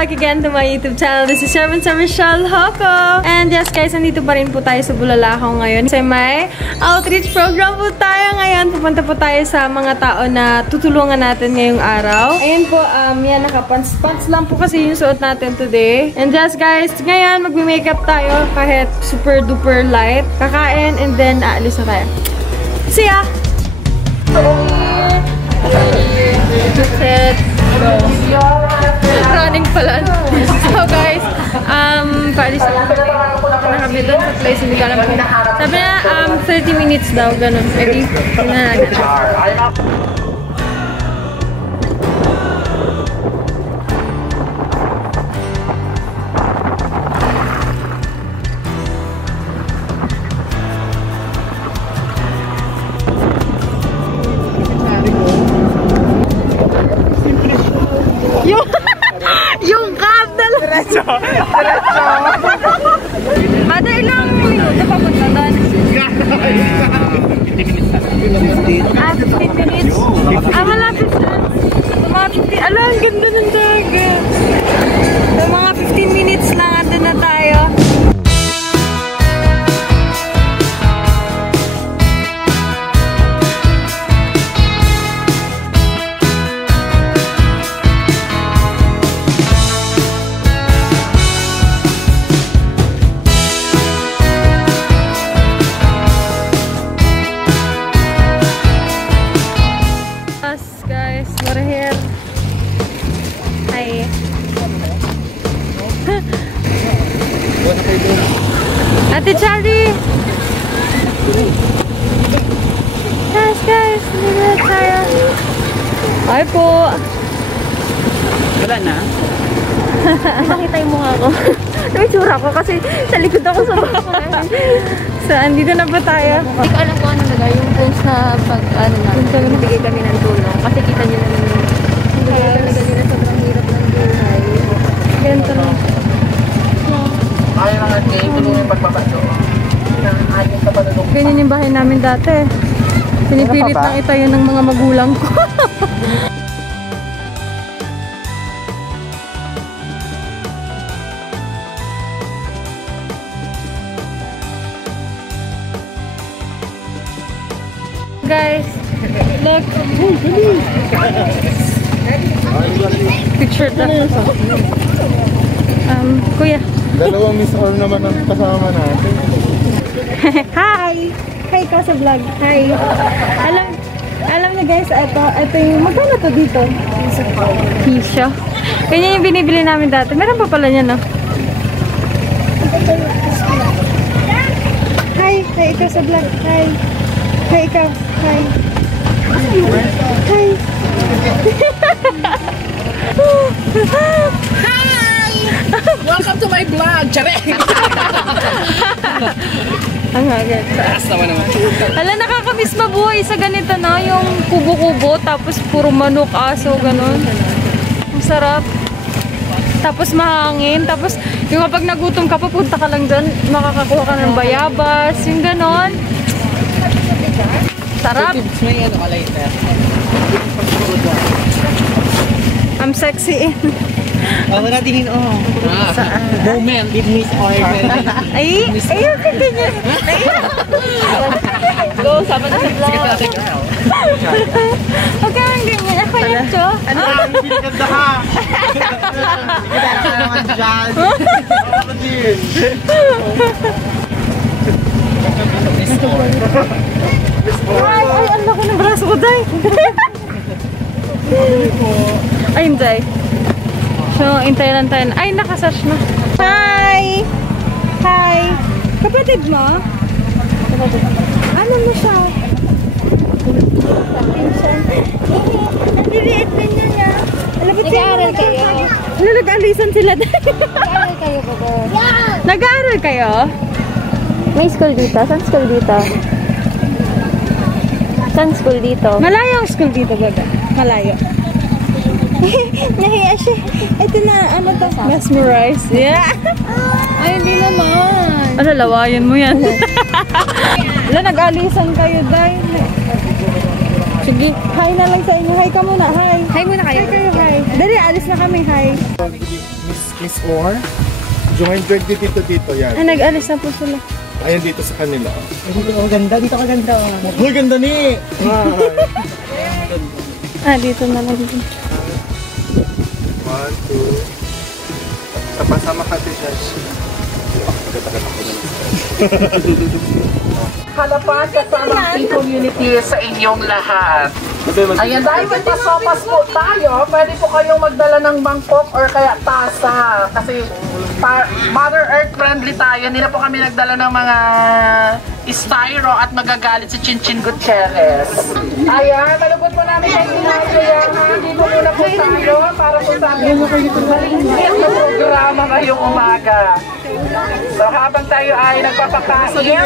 back again to my YouTube channel. This is Sherman Sir Michelle Hoko. And yes guys, nandito pa rin po tayo sa Bulalakaw ngayon. Kasi may outreach program po tayo ngayon. Pupunta po tayo sa mga tao na tutulungan natin ngayong araw. Ayun po, yan, nakapants lang po kasi yung suot natin today. And yes guys, ngayon magme-makeup tayo kahit super duper light. Kakain and then aalis na tayo. See ya! Running pala. So guys, paalis na kami doon sa place, hindi ka alam po. Sabi na, 30 minutes daw, ganun. Ready? Na natin. Yung cab na lang. Diretso. Mada ilang minuto papunta doon? 15 minutes. 15 minutes? Malapit na. Alam, ang ganda ng dagat. So, mga 15 minutes lang at na tayo. Ate Charlie! Yes guys, hindi na tayo. Hi po! Wala na? Makita yung mukha ko. Namitsura ko kasi sa likod ako sa bako namin. So, andito na ba tayo? Hindi ko alam kung ano nila yung post na pag ano na, nabigay kami ng tulong. Kasi kita nyo naman yung talaga nila sobrang hirap ng buhay. Ganito lang. Ayaw lang at ngayon, tulungan magbabato. Ganyan yung bahay namin dati. Pinipilit lang itayo ng mga magulang ko. Guys, look. Picture na. Kuya. Dalawang Miss Or naman ang kasama natin. Hi! Hi ka sa vlog. Hi! Alam niyo guys, ito yung magkano to dito? Pisyo. Ganyan yung binibili namin dati. Meron pa pala niya, no? Hi! Hi, ikaw sa vlog. Hi! Hi, ikaw. Hi! Hi! Welcome to my vlog! Tsarek! Ang agad. Taas naman. Hala, nakakamiss mabuhay sa ganito, no? Yung kubo-kubo, tapos puro manok, aso, ganun. Ang sarap. Tapos mahangin. Tapos, yung kapag nagutom ka, papunta ka lang dyan, makakakuha ka ng bayabas. Yung ganun. Sarap. May ano ka later. I'm sexy. Wala tingin, Saan? Moment with Miss Or. Ay, ayun ka ganyan. Go, sama na sa vlog. Sige natin, girl. Huwag ka lang ganyan. Ako yung to. Ano ang pinaganda ha? Kita ka naman dyan. Ano din? Ay, ang laki ng braso ko, Day. Ay, hindi. So, intayin lang tayo. Ay, nakasash na. Hi! Hi! Kapatid mo? Ano mo siya? Naliliit din niya. Nag-aaral kayo? Nag-alisan sila. Nag-aaral kayo ba ba? Nag-aaral kayo? May school dito? Saan school dito? Saan school dito? Malayo ang school dito, baga. Malayo. Nahiya siya. Ito na, ano to? Mesmerize. Yeah. Ay, hindi naman. Ano, lawayan mo yan. Wala, nag-alisan kayo, Day. Sige, hi na lang sa inyo. Hi ka muna, hi. Hi muna kayo. Hi kayo, hi. Dali, alis na kami, hi. Miss is or joint dito yan. Ay, nag-alis na po sila. Ayan dito sa kanila. Oh, ganda. Dito ka ganda. Uy, ganda ni! Dito na lang. 1, 2. Sama-sama ka din siya. Halapan kasama ang community sa inyong lahat. Ayan, dahil may pasopas po tayo, pwede po kayong magdala ng mangkok or kaya tasa. Kasi Mother Earth friendly tayo. Hindi na po kami nagdala ng mga styro at magagalit si Chinchin Gutierrez. Ayan, malugod po namin kayo kaya dito muna po tayo para po sa amin malinis na programa ngayong umaga. So habang tayo ay nagpapakain ng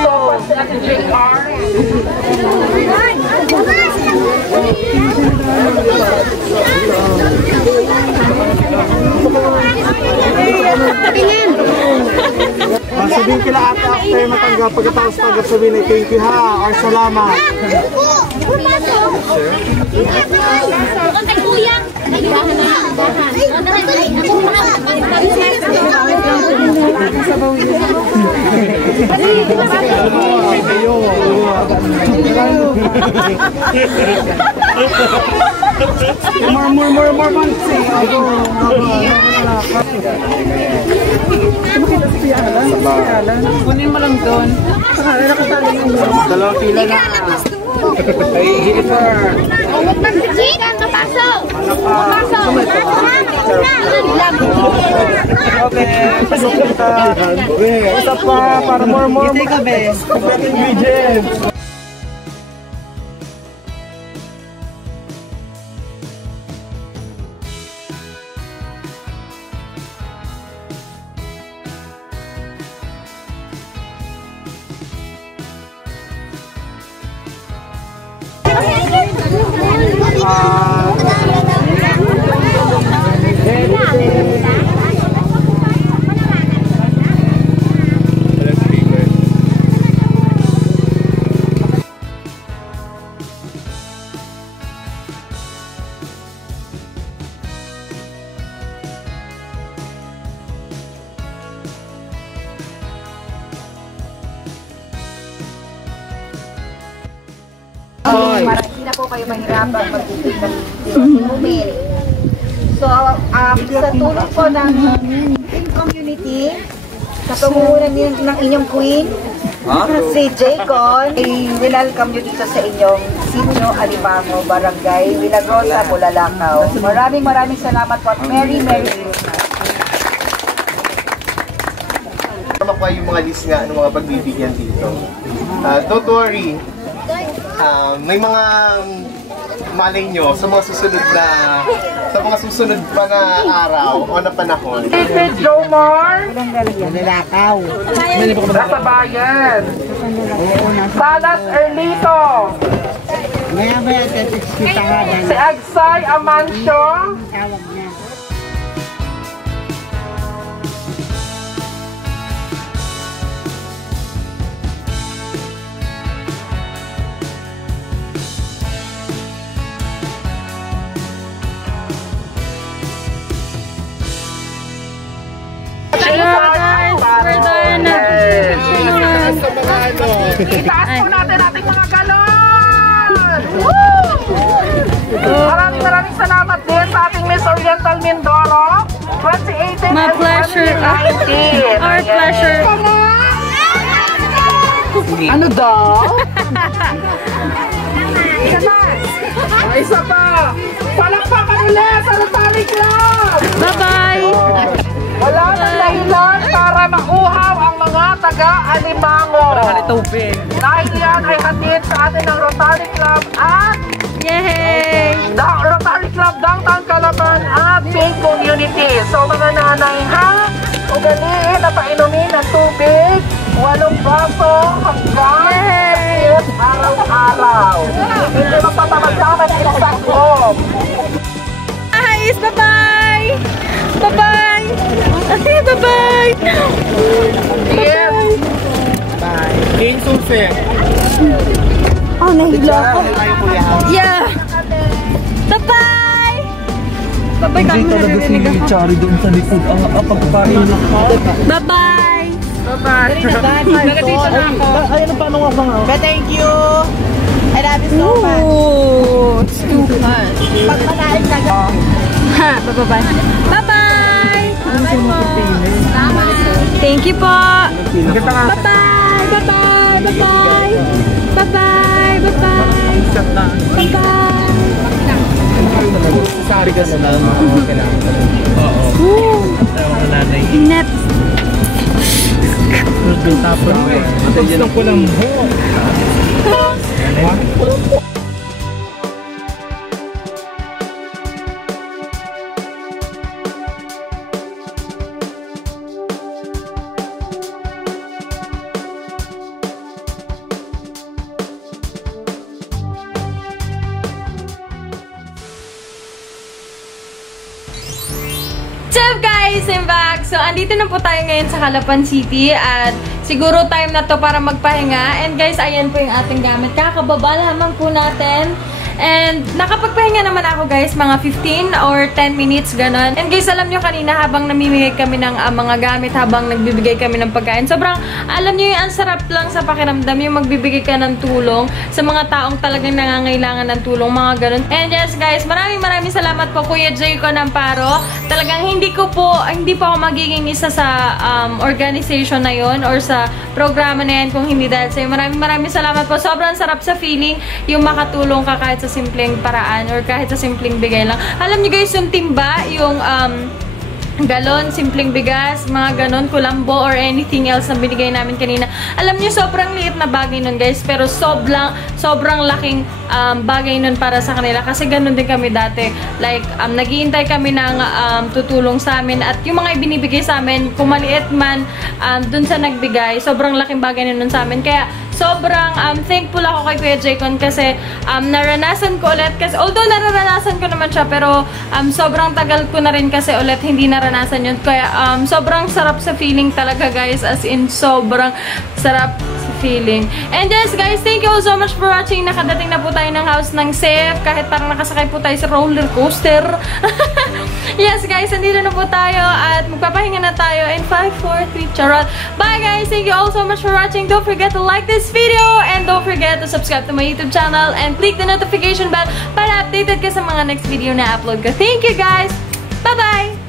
sopas si Ate JR. Sabihin kila ate after matanggap, pagkatapos tanggap sabihin ay thank you ha, or salamat. More months eh. Kunin mo lang doon. Dalawang pila na. Ay, Jennifer. Isa pa, para more ingredients. Hindi na po kayo mahirapan mag-ibig ng email. So, sa tulong po ng community, sa pangunguna ng inyong queen, si Jaycon, i-welcome nyo dito sa inyong Sitio Alimango, Barangay Milagrosa, Bulalakaw. Maraming salamat po at Merry Christmas. Makuha yung mga list nga ng mga pagbibigyan dito. Don't worry. May mga malay nyo sa mga susunod pa na araw o na panahon. David Jomar, Nalakaw. nasa bayan. Salas Erlito, Maya kita nga si Agsay Amancio, tawag niya. itaas po natin ating mga galon! Maraming salamat din sa ating Miss Oriental Mindoro 2018 My and pleasure. 2019. Our pleasure. Ano daw? Isa pa! Palakpakan ulit sa Rotary Club! Bye-bye! Wala nang dahilan para mauhaw ang mga taga-Alimango. Dahil yan ay hatid sa atin ng Rotary Club at Yay! Rotary Club Downtown Calapan at Pink Community. So mga nanay ha, ugaliin na painumin ng tubig, 8 baso hanggang araw-araw. Hindi magpatamad ka ng isang loob. Guys, bye-bye! Bye-bye! Bye-bye! Yes. Bye. King Susi. Oh, nahigla ako. Tayo kuya. Yeah! Bye-bye! Abay, kami naririnig ako. Chari doon sa likod. Pagkain. Bye-bye! Bye-bye. Nagatito na ako. Ayun ang paano nga ba nga? But thank you. I love you so much. Ooh, it's too much. Pagpalain ka ka. Ha, bye-bye. Bye-bye! Thank you po! Bye-bye! Bye-bye! Bye-bye! Bye-bye! Bye-bye! Bye-bye! Sari ka na lang. Kailangan ka lang. Woo! Net! Tapos gusto ko lang ho. What's up guys? I'm back! So, andito na po tayo ngayon sa Calapan City at siguro time na to para magpahinga. And guys, ayan po yung ating gamit. Kakababa lamang po natin. And nakapagpahinga naman ako guys, mga 15 or 10 minutes, ganon. And guys, alam nyo kanina habang namimigay kami ng mga gamit, habang nagbibigay kami ng pagkain, sobrang, alam nyo yung ang sarap lang sa pakiramdam, yung magbibigay ka ng tulong sa mga taong talagang nangangailangan ng tulong, mga ganon. And yes guys, maraming salamat po Kuya Jayco Namparo. Talagang hindi po ako magiging isa sa organization na yon or sa programa na yan kung hindi dahil sa'yo. Maraming salamat po. Sobrang sarap sa feeling yung makatulong ka kahit sa simpleng paraan or kahit sa simpleng bigay lang. Alam niyo guys, yung timba, yung galon, simpleng bigas, mga ganon, kulambo, or anything else na binigay namin kanina. Alam niyo, sobrang liit na bagay nun guys, pero sobrang laking bagay nun para sa kanila. Kasi ganon din kami dati. Like, naghihintay kami ng tutulong sa amin at yung mga ibinibigay sa amin, kung maliit man dun sa nagbigay, sobrang laking bagay nun sa amin. Kaya, sobrang thankful ako kay Kuya Jaycon kasi naranasan ko ulit. Kasi, although naranasan ko naman siya, pero sobrang tagal ko na rin kasi ulit hindi naranasan yun. Kaya sobrang sarap sa feeling talaga guys. As in, sobrang sarap sa feeling. And yes guys, thank you all so much for watching. Nakadating na po tayo ng house ng safe. Kahit parang nakasakay po tayo sa roller coaster. Yes guys, andito na po tayo at magpapahinga na tayo in 5, 4, 3, charot. Bye guys, thank you all so much for watching. Don't forget to like this video and don't forget to subscribe to my YouTube channel and click the notification bell para updated ka sa mga next video na upload ko. Thank you guys! Bye-bye!